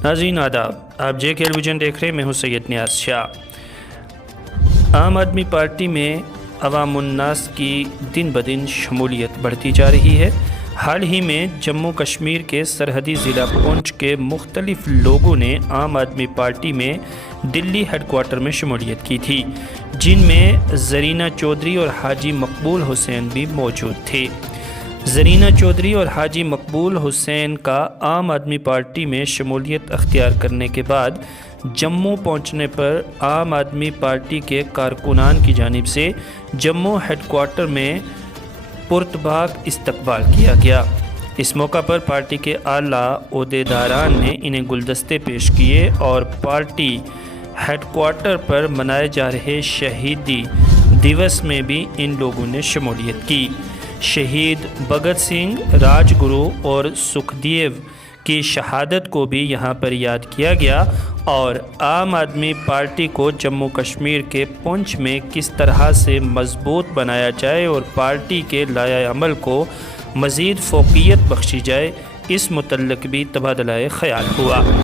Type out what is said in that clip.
नाज़रीन आदाब, आप JK टेलीविज़न देख रहे हैं। मैं हूँ सैयद नियाज शाह। आम आदमी पार्टी में अवामुन्नास की दिन ब दिन शमूलियत बढ़ती जा रही है। हाल ही में जम्मू कश्मीर के सरहदी ज़िला पुंछ के मुख्तलिफ लोगों ने आम आदमी पार्टी में दिल्ली हेडक्वार्टर में शमूलियत की थी, जिनमें ज़रीना चौधरी और हाजी मकबूल हुसैन भी मौजूद थे। ज़रीना चौधरी और हाजी मकबूल हुसैन का आम आदमी पार्टी में शमूलियत अख्तियार करने के बाद जम्मू पहुंचने पर आम आदमी पार्टी के कारकुनान की जानिब से जम्मू हेडक्वार्टर में पुरतबाक इस्तकबाल किया गया। इस मौका पर पार्टी के आला ओहदेदारान ने इन्हें गुलदस्ते पेश किए और पार्टी हेडक्वार्टर पर मनाए जा रहे शहीदी दिवस में भी इन लोगों ने शमूलियत की। शहीद भगत सिंह, राजगुरु और सुखदेव की शहादत को भी यहाँ पर याद किया गया और आम आदमी पार्टी को जम्मू कश्मीर के पुंछ में किस तरह से मजबूत बनाया जाए और पार्टी के लाया अमल को मज़ीद फ़ोक़ियत बख्शी जाए, इस मुतल्लिक़ भी तबादला ख़याल हुआ।